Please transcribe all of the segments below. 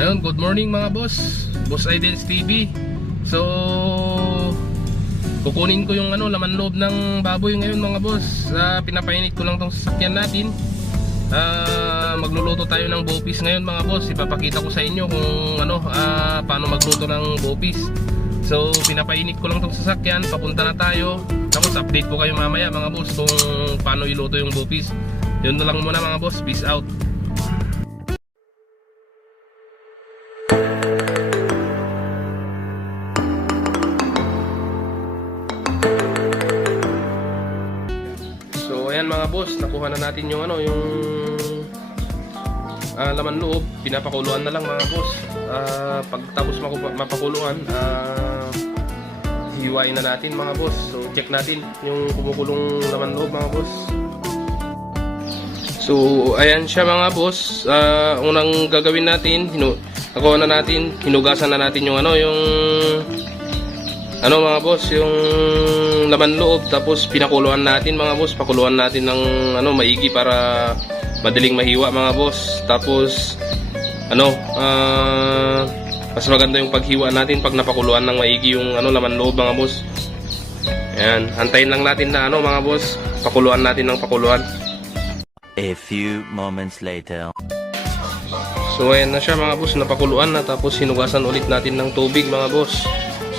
Ayun, good morning mga boss. Boss Idles TV. So, kukunin ko yung laman loob ng baboy ngayon mga boss. Pinapainit ko lang tong sasakyan natin. Magluluto tayo ng bopis ngayon mga boss. Ipapakita ko sa inyo kung paano magluto ng bopis. So, pinapainit ko lang tong sasakyan. Papunta na tayo. Tapos update ko kayo mamaya mga boss kung paano iluto yung bopis. Yun na lang muna mga boss. Peace out. Mga boss, nakuha na natin yung laman loob. Pinapakuluan na lang mga boss. Pagtapos mapakuluan, hiwain na natin mga boss. So check natin yung kumukulong laman loob mga boss. So ayan siya mga boss. Unang gagawin natin, nakuha na natin, hinugasan na natin yung mga boss, yung laman loob. Tapos pinakuluan natin mga boss, pakuluan natin ng maigi para madaling mahiwa mga boss. Tapos mas maganda yung paghiwa natin pag napakuluan ng maigi yung laman loob mga boss. Ayan, antayin lang natin na mga boss, pakuluan natin ng pakuluan. A few moments later. So ayan na siya mga boss, napakuluan na. Tapos hinugasan ulit natin ng tubig mga boss.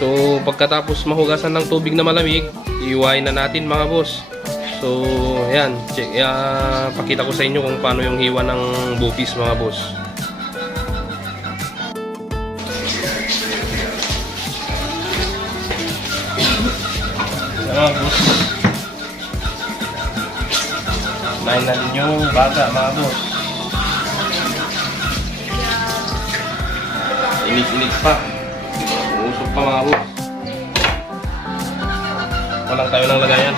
So pagkatapos mahugasan ng tubig na malamig, iwain na natin mga boss. So ayan, pakita ko sa inyo kung paano yung hiwa ng bopis mga boss. Mga boss, nahin natin yung baga mga boss. Init-init pa, usok pa mga boss. Walang tayo ng lagayan.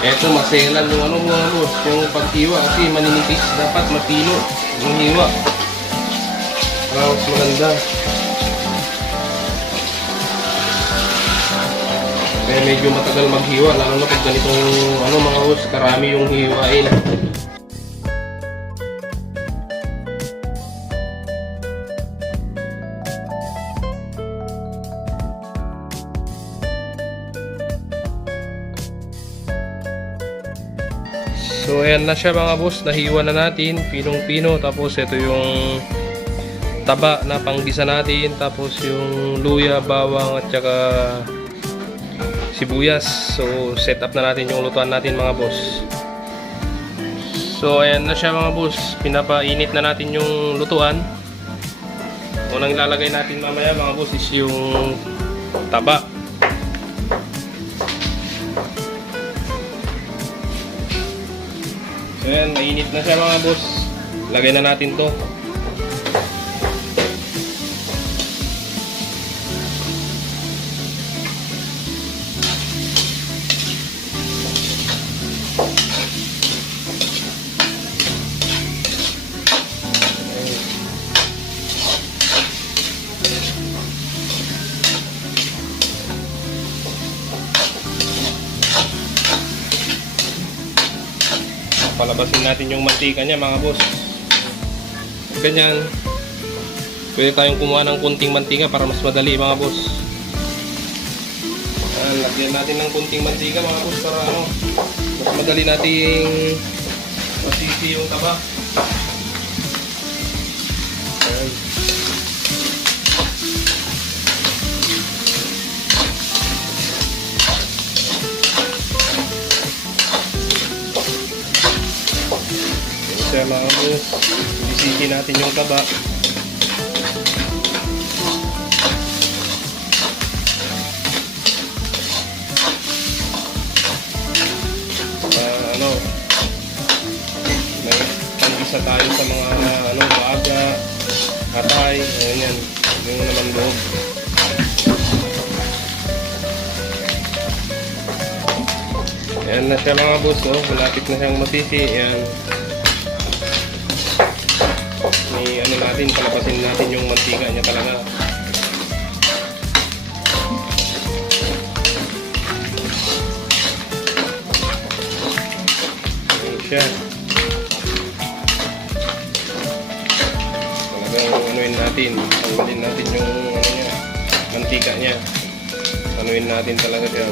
Eto, maselan yung mga boss, yung paghiwa kasi maninipis, dapat matino yung hiwa para mas maganda. Kaya medyo matagal maghiwa, lalo na pag ganitong mga boss, karami yung hiwain. So ayan na siya mga boss, nahiwa na natin, pinong-pino. Tapos ito yung taba na panggisa natin. Tapos yung luya, bawang at saka sibuyas. So set up na natin yung lutuan natin mga boss. So ayan na siya mga boss, pinapainit na natin yung lutuan. Unang ilalagay natin mamaya mga boss is yung taba. So ayan, mainit na siya mga boss. Lagay na natin to. Palabasin natin yung mantika niya mga boss. Ganyan. Pwede tayong kumuha ng kunting mantika para mas madali mga boss. Lagyan natin ng kunting mantika mga boss para mas madali nating masisi yung taba. Ayan. Kaya mga boss, isisi natin yung taba. May panggisa tayo sa mga baga, atay, ayan, yung naman loob. Ayan na siya mga boss, oh. Malapit na siyang masisi. Ayan. natin, palabasin natin yung mantika niya talaga. Ayan siya. Talagang anuin natin, tanggalin natin yung ano niya, mantika niya. Anuin natin talaga siya.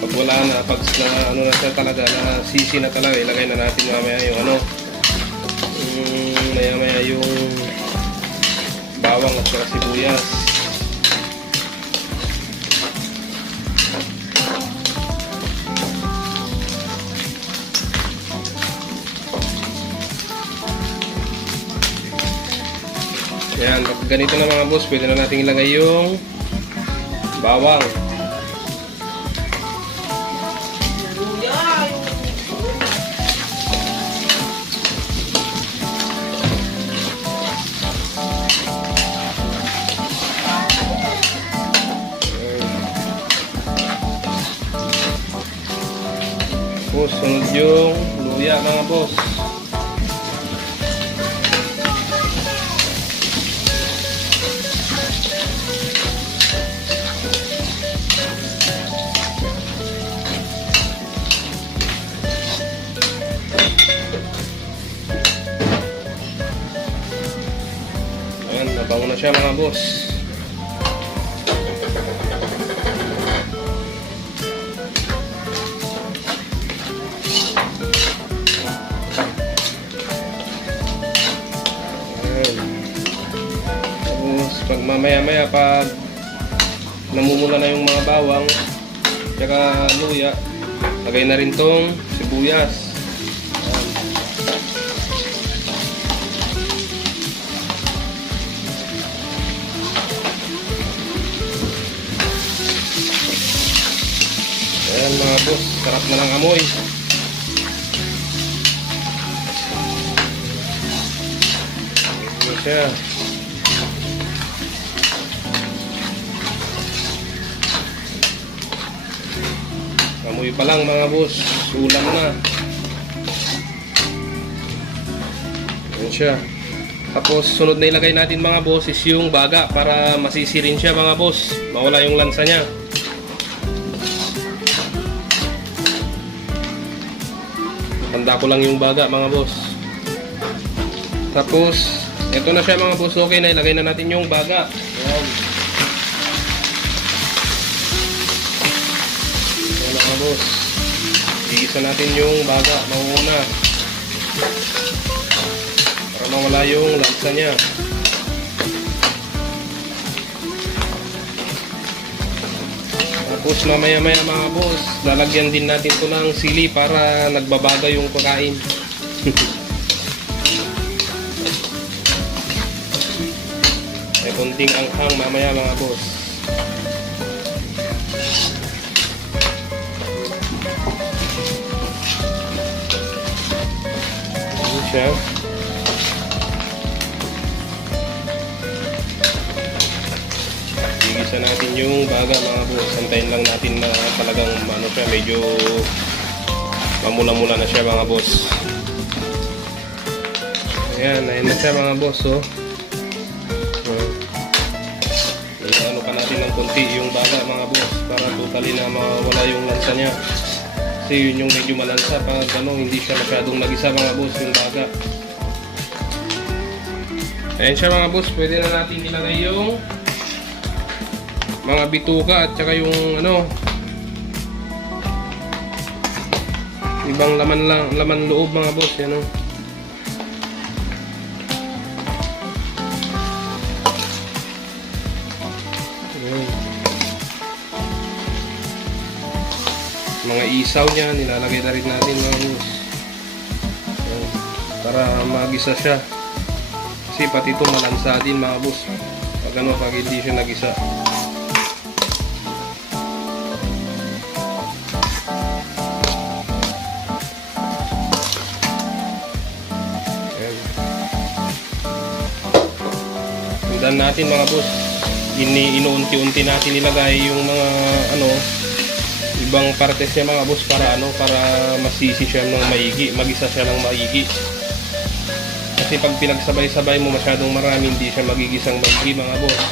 Pag wala na, pag na, ano na siya talaga, na sisi na talaga, ilagay na natin mamaya yung ano, maya yung bawang at saka sibuyas. Yan, pag ganito na mga boss, pwede na natin ilagay yung bawang. Tapos sunod yung luya mga boss. Ayan, nabango na siya mga boss. Pag mamaya-maya pag namumula na yung mga bawang tsaka luya, lagay na rin tong sibuyas. Ayan mga boss, sarap na ng amoy. Ayan siya. Amoy pa lang mga boss, ulam na. Ayan siya. Tapos sunod na ilagay natin mga boss is yung baga para masisirin siya mga boss, mawala yung lansa niya. Tanda ko lang yung baga mga boss. Tapos ito na siya mga boss, okay na, ilagay na natin yung baga. Ayan. Mga boss, igisa natin yung baga mauuna para mawala yung lansa niya. Tapos mamaya mga boss, lalagyan din natin ito ng sili para nagbabaga yung pagkain. May konting anghang mamaya mga boss. Siya. Igisa natin yung baga mga boss. Santayin lang natin na talagang ano siya, medyo mamula-mula na siya mga boss. Ayan, ayun na siya mga boss. Oh. Ano pa natin ng konti yung baga mga boss para totally na mawala yung lansa niya. Kasi yun yung medyo malansa pag ano, hindi siya masyadong nagisa mga boss, yung baga. Ayan siya mga boss, pwede na natin ilagay yung mga bituka at saka yung ano, ibang laman loob mga boss, yan o. Mga isaw niya, nilalagay na rin natin mga boss. Ayan, para magisa siya. Kasi pati ito malansa din mga boss. Pag ano, pag hindi siya nagisa. Ayan. Sundan natin mga boss. Inuunti-unti natin ilagay yung mga ano, ibang partes niya mga boss para ano, para masisi siya ng maigi, magisa siya ng maigi. Kasi pag pinagsabay-sabay mo masyadong marami, hindi siya magigisang maigi mga boss.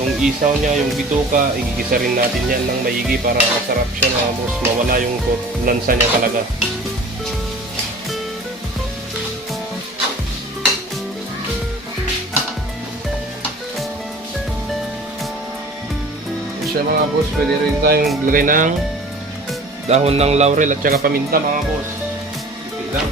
Yung isaw niya, yung bituka, igigisa rin natin yan ng maigi para masarap siya mga boss. Mawala yung lansa niya talaga. Siya mga boss, pwede rin tayong lagay ng dahon ng laurel at saka paminta mga boss. Ito lang.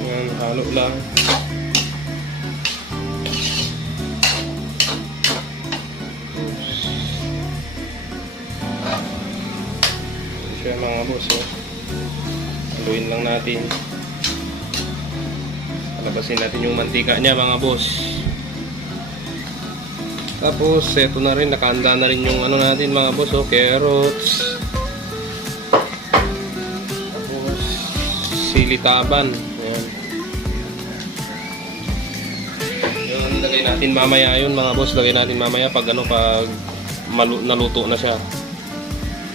Yan, halo lang. Siya mga boss, oh. Haluin lang natin. Palabasin natin yung mantika niya mga boss. Tapos eto na rin, nakahanda na rin yung ano natin mga boss, oh, carrots. Tapos silitaban. Ayan. Yun, lagay natin mamaya yun mga boss, lagay natin mamaya pag ano, pag naluto na siya.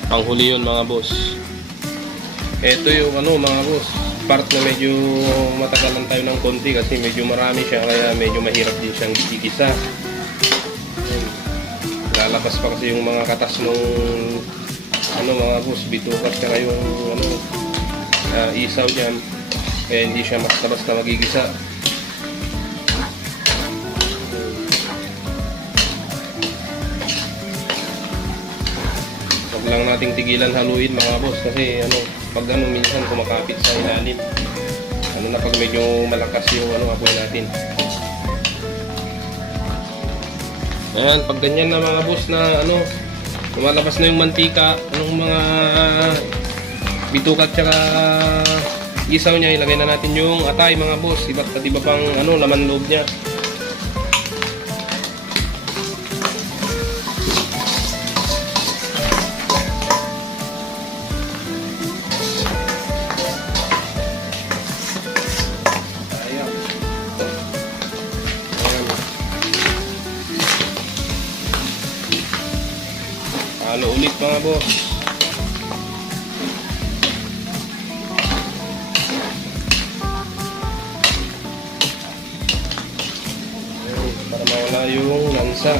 Panghuli yun mga boss. Ito yung ano mga boss, part na medyo matagalan tayo ng konti kasi medyo marami siya, kaya medyo mahirap din siyang gigisa. Lalabas pa kasi yung mga katas nung ano mga boss, bituka at saka yung ano, isaw dyan, kaya hindi siya basta-basta magigisa. Lang nating tigilan haluin mga boss kasi ano, pag ano minsan kumakapit sa ilalim, ano na pag medyo malakas yung ano apoy natin. Ayan, pag ganyan na mga boss na ano, lumalabas na yung mantika, anong mga bituka at saka isaw niya, ilagay na natin yung atay mga boss, iba't iba pang ano laman loob niya. Halo ulit mga boss. Para mawala yung lansa.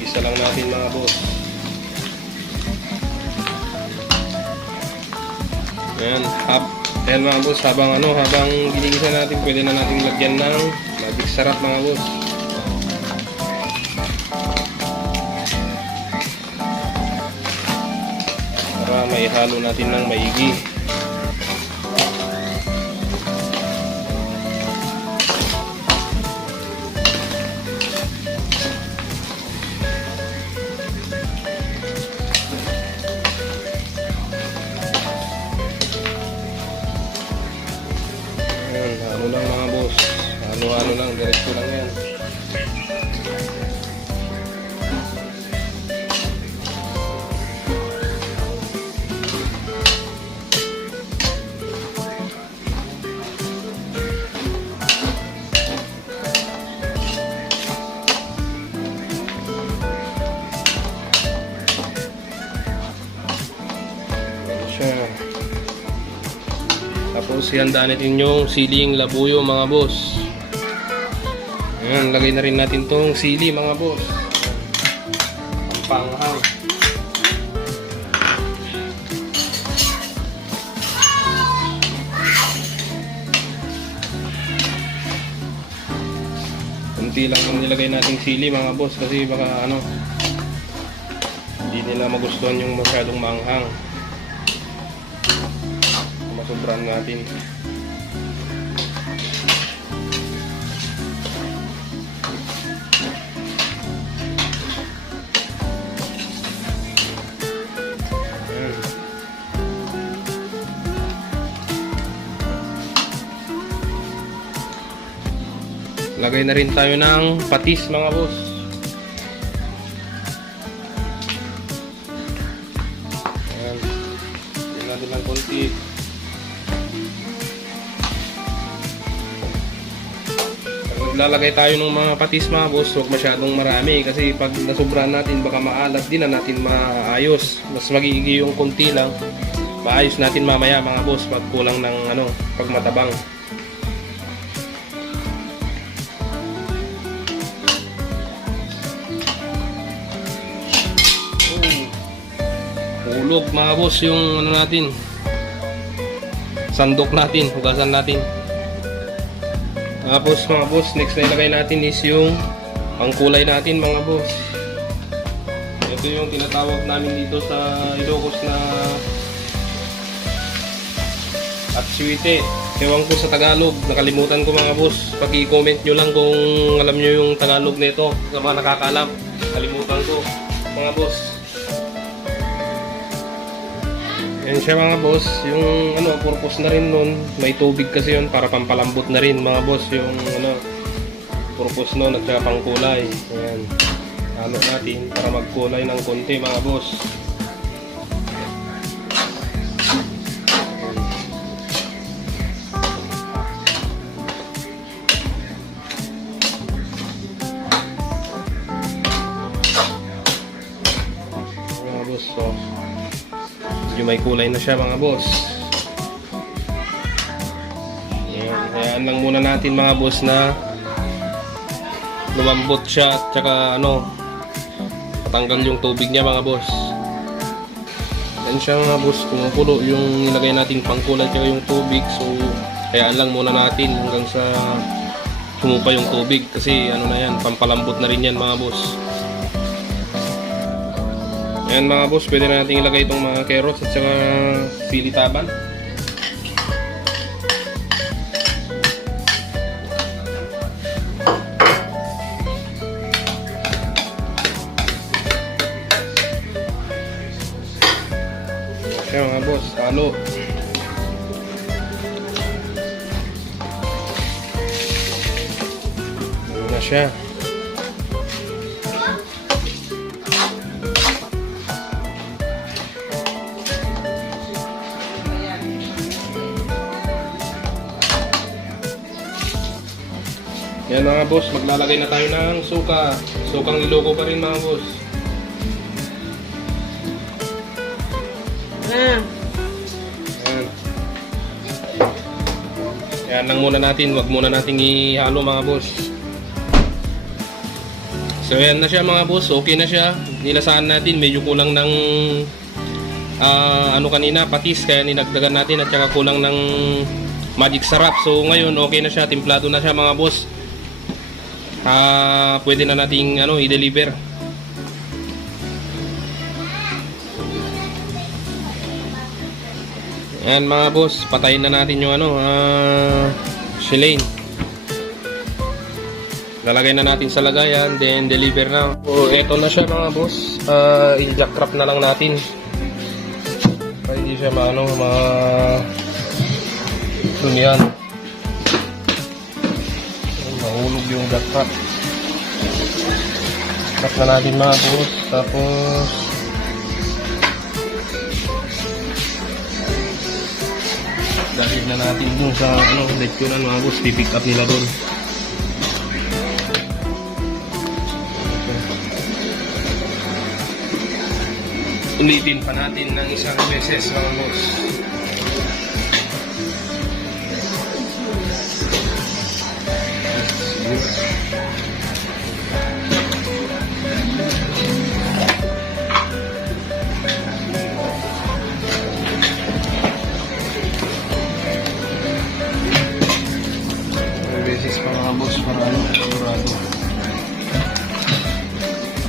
Gisa lang natin mga boss. Ayan, ayan mga boss, habang ginigisa natin, pwede na natin lagyan ng magic sarap mga boss. Para maihalo natin ng maigi. Ano lang mga boss, ano lang, diretso lang yan. Yan siya. Tapos ihanda natin yung siling labuyo mga boss. Ayan, lagay na rin natin tong sili mga boss. Panghang. Kunti lang yung nilagay nating sili mga boss kasi baka ano, hindi nila magustuhan yung masyadong maanghang. Masubran natin. Lagay na rin tayo ng patis mga boss. Ayan. Lagyan natin ng konti. Lalagay tayo ng mga patis mga boss, huwag masyadong marami kasi pag nasobrahan natin baka maalat, din na natin maayos. Mas magiging yung konti lang, maayos natin mamaya mga boss pag kulang ng pag matabang. Hulog mga boss yung natin, sandok natin, hugasan natin. Tapos mga boss, next na ilagay natin is yung pangkulay natin mga boss. Ito yung tinatawag namin dito sa Ilocos na atsuite. Ewan ko sa Tagalog, nakalimutan ko mga boss. Pag-i-comment nyo lang kung alam nyo yung Tagalog nito. Sa mga nakakaalam, kalimutan ko mga boss. Yan siya mga boss, yung purpose na rin nun, may tubig kasi yun para pampalambot na rin mga boss yung purpose nun at saka pangkulay. Ayan, halo natin para magkulay ng konti mga boss. Mga boss, so may kulay na siya mga boss. Ayan lang muna natin mga boss na lumambot siya at saka patanggal yung tubig niya mga boss. Yan siya mga boss, kumukulo yung nilagay natin pangkulay at yung tubig, so hayaan lang muna natin hanggang sa humupa yung tubig kasi na yan, pampalambot na rin yan mga boss. Ayan mga boss, pwede na natin ilagay itong mga carrots at saka sili taban. Ayan mga boss, halo. Ayan na siya. Yan mga boss, maglalagay na tayo ng suka. Sukang Ilocos pa rin mga boss. Yan. Yan lang muna natin, wag muna nating ihalo mga boss. So yan na siya mga boss, okay na siya. Nilasaan natin, medyo kulang ng kanina, patis, kaya ninagdagan natin at saka kulang ng magic sarap. So ngayon okay na siya, timplado na siya mga boss. Pwede na nating i-deliver. Ayan mga boss, patayin na natin yung shellane. Lalagay na natin sa lagayan, then deliver na. So eto na siya mga boss, i-jack wrap na lang natin para hindi siya yan. Mahulog yung jack wrap. Wrap na natin mga boss, tapos dahil na natin dun sa lechonan mga boss, pipick up nila dun. Ulitin pa natin ng isang beses mga boss. Beses pa mga boss para sigurado.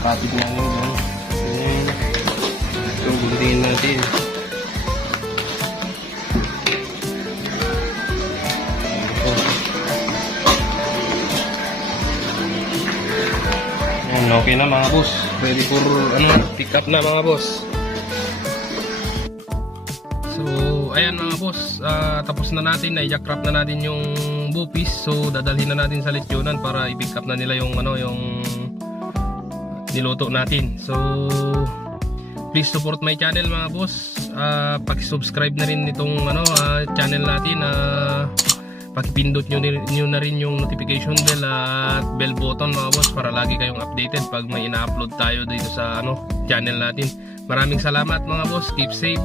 Kapit na yun. So, guntingin natin. Okay na mga boss. Ready for pick up na mga boss. So, ayan mga boss. Tapos na natin. Na-jack wrap na natin yung ng bupis. So dadalhin na natin sa lechonan para i-pick up na nila yung yung niluto natin. So please support my channel mga boss. Paki-subscribe na rin itong channel natin. Pakipindot nyo na rin yung notification bell at bell button mga boss para lagi kayong updated pag may ina-upload tayo dito sa channel natin. Maraming salamat mga boss. Keep safe.